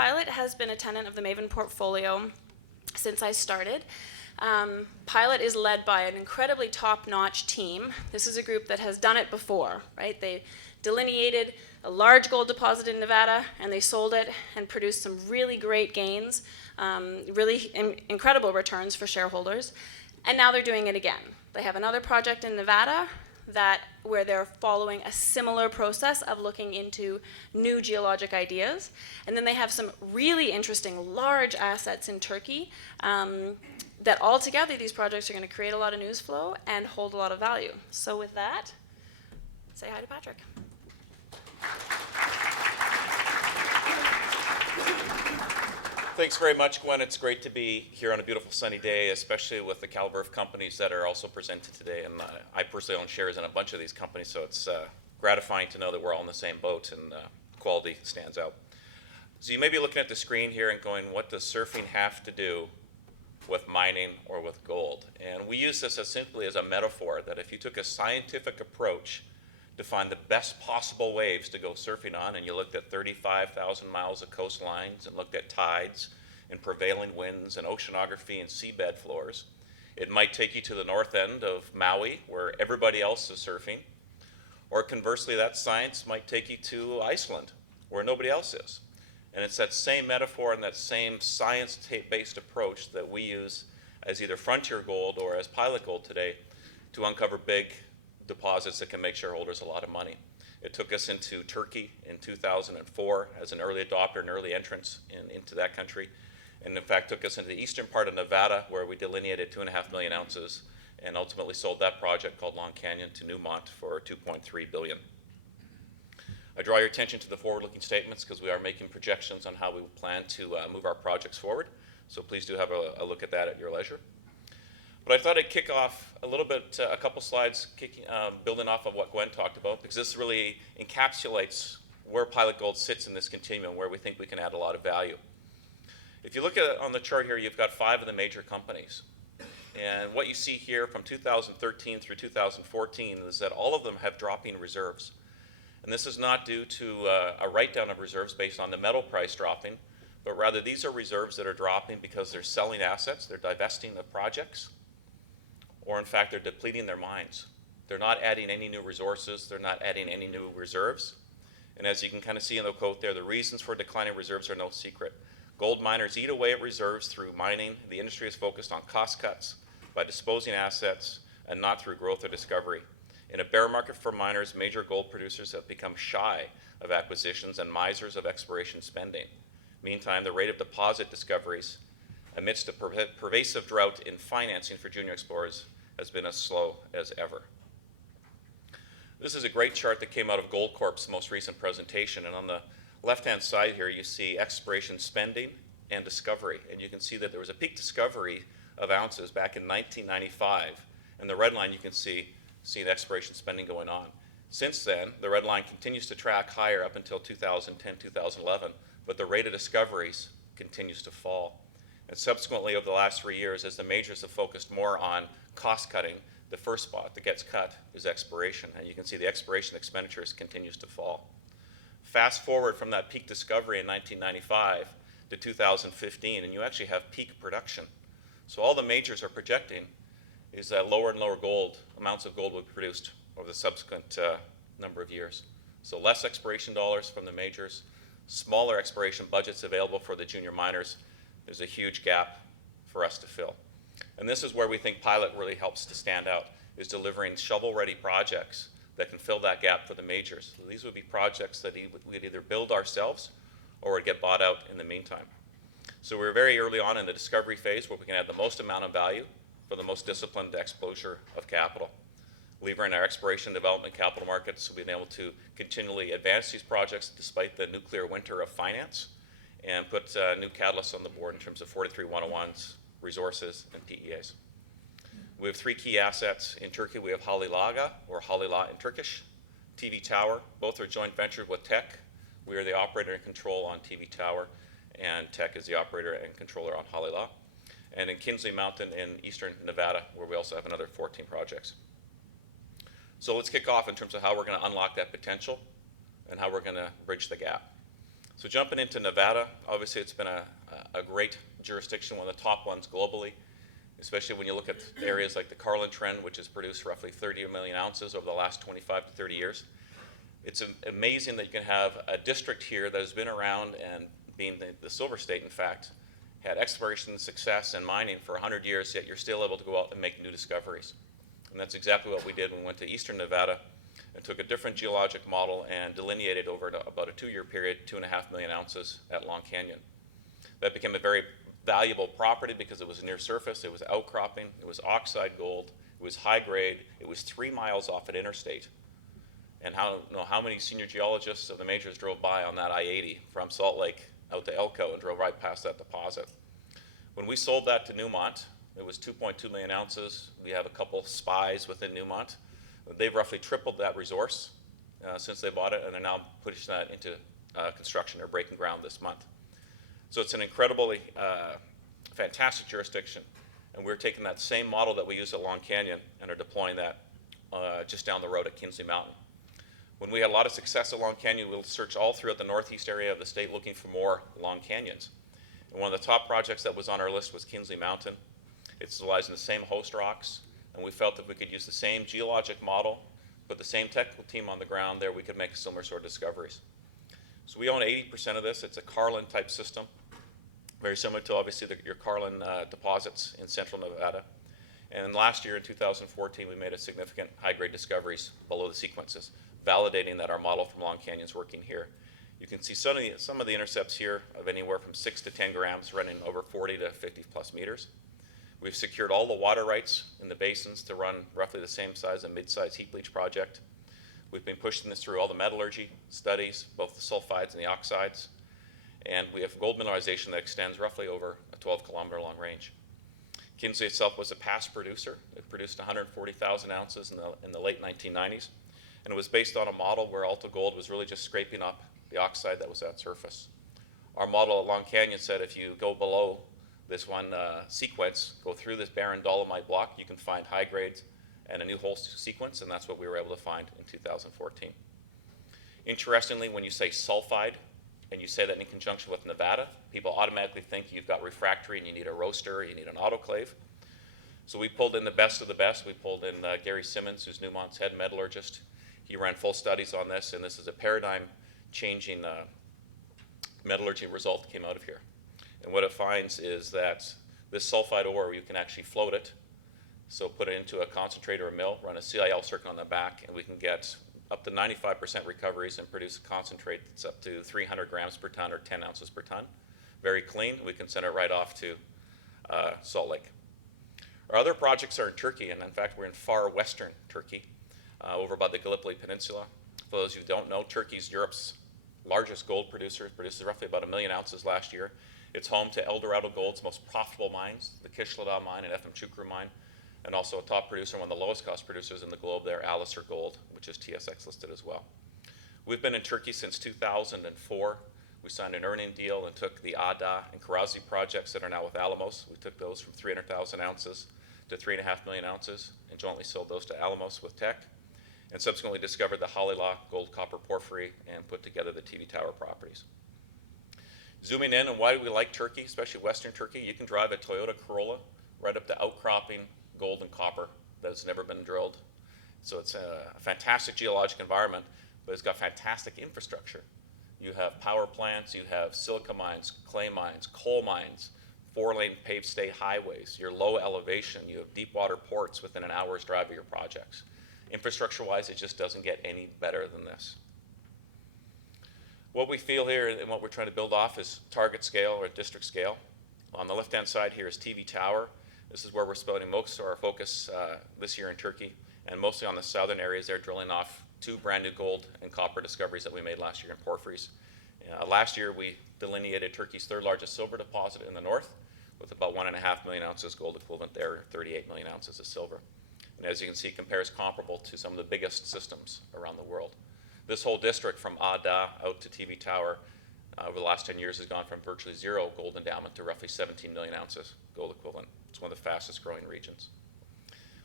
Pilot has been a tenant of the Maven portfolio since I started. Pilot is led by an incredibly top-notch team. This is a group that has done it before, right? They delineated a large gold deposit in Nevada, and they sold it and produced some really great gains, really incredible returns for shareholders. And now they're doing it again. They have another project in Nevada where they're following a similar process of looking into new geologic ideas. And then they have some really interesting large assets in Turkey that altogether these projects are going to create a lot of news flow and hold a lot of value. So with that, say hi to Patrick. Thanks very much, Gwen. It's great to be here on a beautiful sunny day, especially with the caliber of companies that are also presented today. And I personally own shares in a bunch of these companies, so it's gratifying to know that we're all in the same boat and quality stands out. So you may be looking at the screen here and going, what does surfing have to do with mining or with gold? And we use this as simply as a metaphor that if you took a scientific approach to find the best possible waves to go surfing on, and you looked at 35,000 miles of coastlines and looked at tides and prevailing winds and oceanography and seabed floors, it might take you to the north end of Maui where everybody else is surfing, or conversely that science might take you to Iceland where nobody else is. And it's that same metaphor and that same science-based approach that we use as either Frontier Gold or as Pilot Gold today to uncover big deposits that can make shareholders a lot of money. It took us into Turkey in 2004 as an early adopter and early entrance into that country, and in fact took us into the eastern part of Nevada where we delineated 2.5 million ounces and ultimately sold that project called Long Canyon to Newmont for $2.3 billion. I draw your attention to the forward-looking statements because we are making projections on how we plan to move our projects forward, so please do have a look at that at your leisure. But I thought I'd kick off a little bit, a couple slides building off of what Gwen talked about, because this really encapsulates where Pilot Gold sits in this continuum, where we think we can add a lot of value. If you look at on the chart here, you've got 5 of the major companies. And what you see here from 2013 through 2014 is that all of them have dropping reserves. And this is not due to a write-down of reserves based on the metal price dropping, but rather these are reserves that are dropping because they're selling assets, they're divesting of projects, or in fact, they're depleting their mines. They're not adding any new resources, they're not adding any new reserves. And as you can kind of see in the quote there, the reasons for declining reserves are no secret. Gold miners eat away at reserves through mining. The industry is focused on cost cuts by disposing assets and not through growth or discovery. In a bear market for miners, major gold producers have become shy of acquisitions and misers of exploration spending. Meantime, the rate of deposit discoveries amidst a pervasive drought in financing for junior explorers has been as slow as ever. This is a great chart that came out of Goldcorp's most recent presentation, and on the left-hand side here you see exploration spending and discovery, and you can see that there was a peak discovery of ounces back in 1995, and the red line you can see the exploration spending going on. Since then, the red line continues to track higher up until 2010, 2011, but the rate of discoveries continues to fall. And subsequently, over the last 3 years, as the majors have focused more on cost cutting, the first spot that gets cut is exploration. And you can see the exploration expenditures continues to fall. Fast forward from that peak discovery in 1995 to 2015, and you actually have peak production. So all the majors are projecting is that lower and lower amounts of gold will be produced over the subsequent number of years. So less exploration dollars from the majors, smaller exploration budgets available for the junior miners. There's a huge gap for us to fill. And this is where we think Pilot really helps to stand out, is delivering shovel-ready projects that can fill that gap for the majors. So these would be projects that we'd either build ourselves or would get bought out in the meantime. So we're very early on in the discovery phase where we can add the most amount of value for the most disciplined exposure of capital. Levering our exploration development capital markets, we've been able to continually advance these projects despite the nuclear winter of finance and put new catalysts on the board in terms of 43-101s, resources, and PEAs. We have 3 key assets. In Turkey, we have Halilaga, or Halila in Turkish, TV Tower. Both are joint ventured with Teck. We are the operator and control on TV Tower, and Teck is the operator and controller on Halila. And in Kinsley Mountain in eastern Nevada, where we also have another 14 projects. So let's kick off in terms of how we're going to unlock that potential and how we're going to bridge the gap. So jumping into Nevada, obviously it's been a great jurisdiction, one of the top ones globally, especially when you look at areas like the Carlin Trend, which has produced roughly 30 million ounces over the last 25 to 30 years. It's amazing that you can have a district here that has been around and being the silver state, in fact, had exploration success and mining for 100 years, yet you're still able to go out and make new discoveries. And that's exactly what we did when we went to eastern Nevada and took a different geologic model and delineated over about a 2-year period, 2.5 million ounces at Long Canyon. That became a very valuable property because it was near surface, it was outcropping, it was oxide gold, it was high grade, it was 3 miles off an interstate. And how many senior geologists of the majors drove by on that I-80 from Salt Lake out to Elko and drove right past that deposit. When we sold that to Newmont, it was 2.2 million ounces. We have a couple spies within Newmont. They've roughly tripled that resource since they bought it, and they're now pushing that into construction or breaking ground this month. So it's an incredibly fantastic jurisdiction, and we're taking that same model that we use at Long Canyon and are deploying that just down the road at Kinsley Mountain. When we had a lot of success at Long Canyon, we'll search all throughout the northeast area of the state looking for more Long Canyons. And one of the top projects that was on our list was Kinsley Mountain. It's utilizing the same host rocks, and we felt that we could use the same geologic model, put the same technical team on the ground there, we could make similar sort of discoveries. So we own 80% of this. It's a Carlin type system, very similar to obviously your Carlin deposits in central Nevada. And last year in 2014, we made a significant high-grade discoveries below the sequences, validating that our model from Long Canyon is working here. You can see some of the intercepts here of anywhere from 6 to 10 grams running over 40 to 50 plus meters. We've secured all the water rights in the basins to run roughly the same size as a mid-size heap leach project. We've been pushing this through all the metallurgy studies, both the sulfides and the oxides. And we have gold mineralization that extends roughly over a 12-kilometer long range. Kinsley itself was a past producer. It produced 140,000 ounces in the late 1990s. And it was based on a model where Alta Gold was really just scraping up the oxide that was at surface. Our model at Long Canyon said if you go below this one sequence, go through this barren dolomite block, you can find high grades and a new whole sequence, and that's what we were able to find in 2014. Interestingly, when you say sulfide, and you say that in conjunction with Nevada, people automatically think you've got refractory and you need a roaster, you need an autoclave. So we pulled in the best of the best. We pulled in Gary Simmons, who's Newmont's head metallurgist. He ran full studies on this, and this is a paradigm-changing metallurgy result that came out of here. And what it finds is that this sulfide ore, you can actually float it. So put it into a concentrator or mill, run a CIL circuit on the back, and we can get up to 95% recoveries and produce a concentrate that's up to 300 grams per ton or 10 ounces per ton. Very clean. We can send it right off to Salt Lake. Our other projects are in Turkey, and in fact, we're in far western Turkey, over by the Gallipoli Peninsula. For those who don't know, Turkey's Europe's largest gold producer. It produces roughly about 1 million ounces last year. It's home to Eldorado Gold's most profitable mines, the Kışladağ mine and Efemçukuru mine, and also a top producer, one of the lowest cost producers in the globe there, Alisor Gold, which is TSX listed as well. We've been in Turkey since 2004. We signed an earning deal and took the Ada and Karazi projects that are now with Alamos. We took those from 300,000 ounces to 3.5 million ounces and jointly sold those to Alamos with Teck, and subsequently discovered the Halila gold copper porphyry and put together the TV Tower properties. Zooming in, and why do we like Turkey, especially Western Turkey? You can drive a Toyota Corolla right up to outcropping gold and copper that's never been drilled. So it's a fantastic geologic environment, but it's got fantastic infrastructure. You have power plants, you have silica mines, clay mines, coal mines, 4-lane paved state highways, you're low elevation, you have deep water ports within an hour's drive of your projects. Infrastructure-wise, it just doesn't get any better than this. What we feel here and what we're trying to build off is target scale or district scale. On the left-hand side here is TV Tower. This is where we're spending most of our focus this year in Turkey, and mostly on the southern areas there, drilling off 2 brand new gold and copper discoveries that we made last year in porphyries. Last year we delineated Turkey's 3rd largest silver deposit in the north with about 1.5 million ounces gold equivalent there, 38 million ounces of silver. And as you can see, compares comparable to some of the biggest systems around the world. This whole district from Ada out to TV Tower over the last 10 years has gone from virtually 0 gold endowment to roughly 17 million ounces gold equivalent. It's one of the fastest growing regions.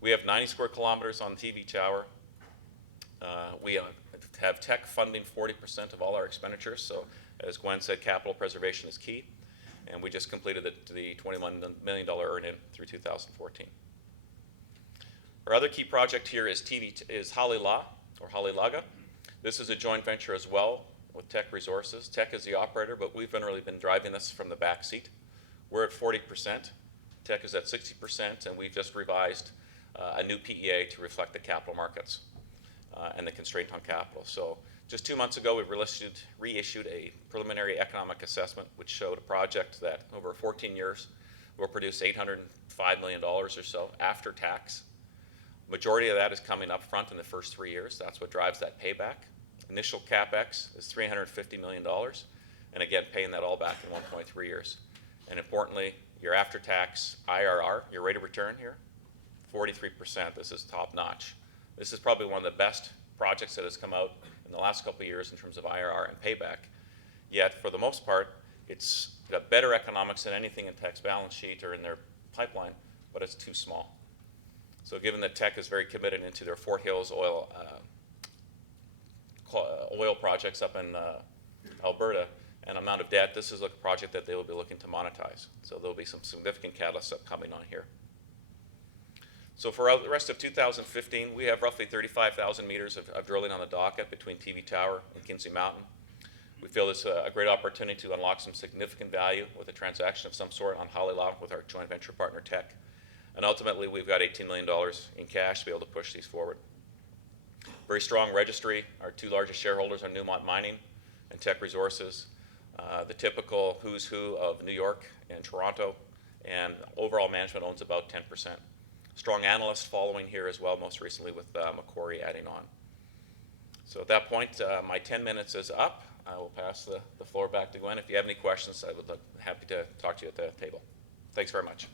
We have 90 square kilometers on TV Tower. We have Teck funding 40% of all our expenditures, so As Gwen said, capital preservation is key, and we just completed the $21 million earn-in through 2014. Our other key project here is Halilaga. This is a joint venture as well with Teck Resources. Teck is the operator, but we've really been driving this from the back seat. We're at 40%, Teck is at 60%, and we've just revised a new PEA to reflect the capital markets and the constraint on capital. So just 2 months ago, we reissued a preliminary economic assessment, which showed a project that over 14 years will produce $805 million or so after tax. Majority of that is coming up front in the first 3 years. That's what drives that payback. Initial CapEx is $350 million, and again, paying that all back in 1.3 years. And importantly, your after-tax IRR, your rate of return here, 43%. This is top notch. This is probably one of the best projects that has come out in the last couple of years in terms of IRR and payback. Yet, for the most part, it's got better economics than anything in Teck's balance sheet or in their pipeline, but it's too small. So given that Teck is very committed into their Fort Hills oil projects up in Alberta and amount of debt, this is a project that they will be looking to monetize. So there'll be some significant catalysts upcoming on here. So for the rest of 2015, we have roughly 35,000 meters of drilling on the docket between TV Tower and Kinzie Mountain. We feel it's a great opportunity to unlock some significant value with a transaction of some sort on Halilaga with our joint venture partner Teck. And ultimately, we've got $18 million in cash to be able to push these forward. Very strong registry. Our two largest shareholders are Newmont Mining and Teck Resources. The typical who's who of New York and Toronto, and overall management owns about 10%. Strong analyst following here as well, most recently with Macquarie adding on. So at that point, my 10 minutes is up. I will pass the floor back to Gwen. If you have any questions, I would be happy to talk to you at the table. Thanks very much.